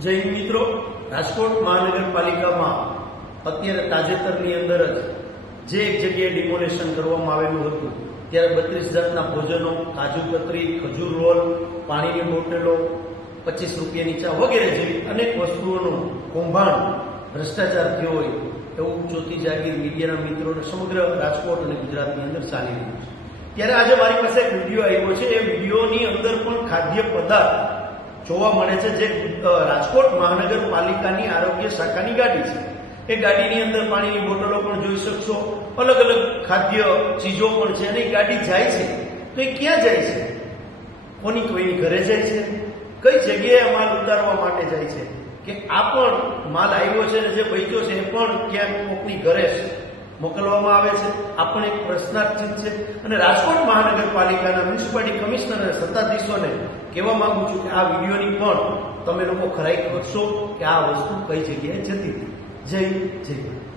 જય હિન્દ મિત્રો, રાજકોટ મહાનગરપાલિકામાં અત્યારે તાજેતરની અંદર જ જે એક જગ્યાએ ડિમોલેશન કરવામાં આવેલું હતું ત્યારે 32 જાતના ભોજનો, કાજુ કતરી, ખજૂર રોલ, પાણીની બોટલો, 25 રૂપિયાની ચા વગેરે જેવી અનેક વસ્તુઓનું કૌભાંડ, ભ્રષ્ટાચાર થયો હોય એવું ચોથી જાગીર મીડિયાના મિત્રોને સમગ્ર રાજકોટ અને ગુજરાતની અંદર ચાલી રહ્યું છે। ત્યારે આજે મારી પાસે એક વિડીયો આવ્યો છે। એ વિડીયોની અંદર પણ ખાદ્ય પદાર્થ જોવા મળે છે જે રાજકોટ મહાનગરપાલિકાની આરોગ્ય શાખાની ગાડી છે। એ ગાડીની અંદર પાણીની બોટલો પણ જોઈ શકશો, અલગ અલગ ખાદ્ય ચીજો પણ છે અને એ ગાડી જાય છે તો એ ક્યાં જાય છે? કોઈની ઘરે જાય છે? કઈ જગ્યાએ માલ ઉતારવા માટે જાય છે? કે આ પણ માલ આવ્યો છે અને જે બચ્યો છે એ પણ ક્યાંક કોકની ઘરે મોકલવામાં આવે છે? આ પણ એક પ્રશ્નાર્થ છે અને રાજકોટ મહાનગરપાલિકાના મ્યુનિસિપાલિટી કમિશનર અને સત્તાધીશોને કહેવા માંગુ છું કે આ વિડીયોની પણ તમે લોકો ખરાઈ કરશો કે આ વસ્તુ કઈ જગ્યાએ જતી હતી। જય હિન્દ, જય ભારત।